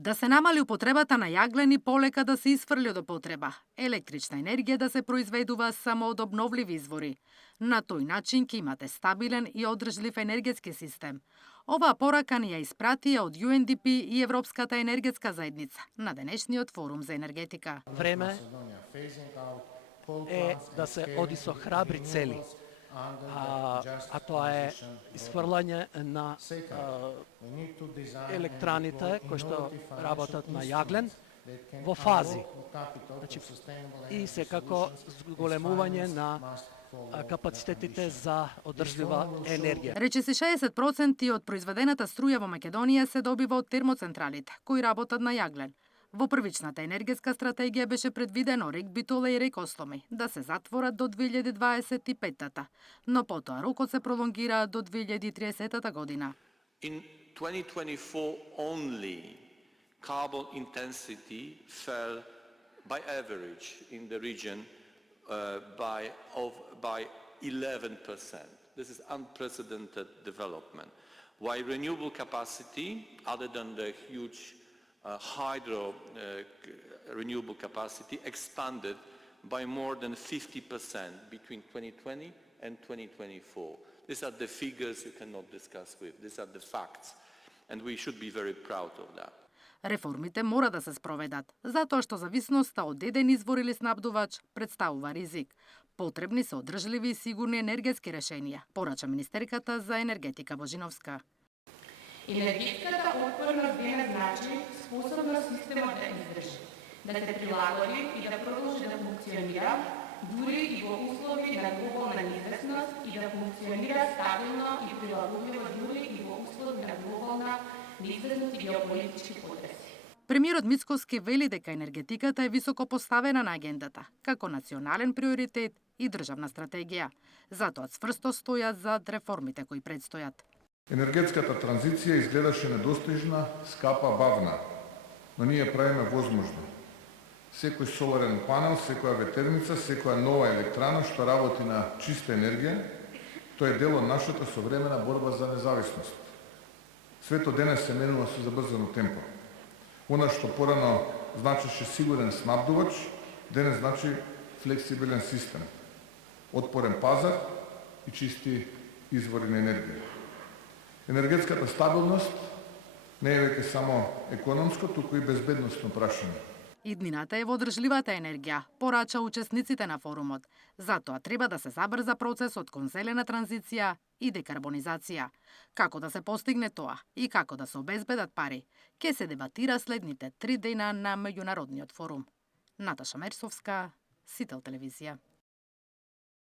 Да се намали употребата на јаглен и полека да се исфрли од употреба. Електрична енергија да се произведува само од обновливи извори. На тој начин ќе имате стабилен и одржлив енергетски систем. Оваа порака ни ја испратија од UNDP и Европската енергетска заедница на денешниот форум за енергетика. Време е да се оди со храбри цели, а тоа е исфрлање на електраните кои што работат на јаглен во фази. И секако зголемување на капацитетите за одржлива енергија. Речиси 60% од произведената струја во Македонија се добива од термоцентралите, кои работат на јаглен. Во првичната енергетска стратегија беше предвидено рек Битола и рек Осломи да се затворат до 2025-та, но потоа рокот се пролонгира до 2030 година. In 2024 only, carbon intensity fell by average in the region by 11%. This is unprecedented development. While renewable capacity, other than the huge hydro renewable capacity, expanded by more than 50% between 2020 and 2024. These are the figures you cannot discuss with. These are the facts. And we should be very proud of that. Реформите мора да се спроведат, затоа што зависноста од еден извор или снабдувач представува ризик. Потребни се одржливи и сигурни енергетски решенија, порача министерката за енергетика Божиновска. Енергетската отпорност денес значи способна системот да издржи, да се прилагоди и да продолжи да функционира, дури и во услови на глобална неизвестност и да функционира стабилно и прилагодливо дури и во услови на глобална неизвестност и геополитички потреси. Премиерот Мицкоски вели дека енергетиката е високо поставена на агендата, како национален приоритет и државна стратегија. Затоа цврсто стојат зад реформите кои предстојат. Енергетската транзиција изгледаше недостижна, скапа, бавна, но ние правиме возможно. Секој соларен панел, секоја ветерница, секоја нова електрана што работи на чиста енергија, тоа е дел од нашата современа борба за независност. Светот денес се менува со забрзано темпо. Она што порано значеше сигурен снабдувач, денес значи флексибилен систем, отпорен пазар и чисти извори на енергија. Енергетската стабилност не е веќе само економско, туку и безбедносно прашање. Иднината е во одржливата енергија, порача учесниците на форумот. Затоа треба да се забрза процесот кон зелена транзиција и декарбонизација. Како да се постигне тоа и како да се обезбедат пари, ќе се дебатира следните 3 дена на меѓународниот форум. Наташа Мерсовска, Сител телевизија.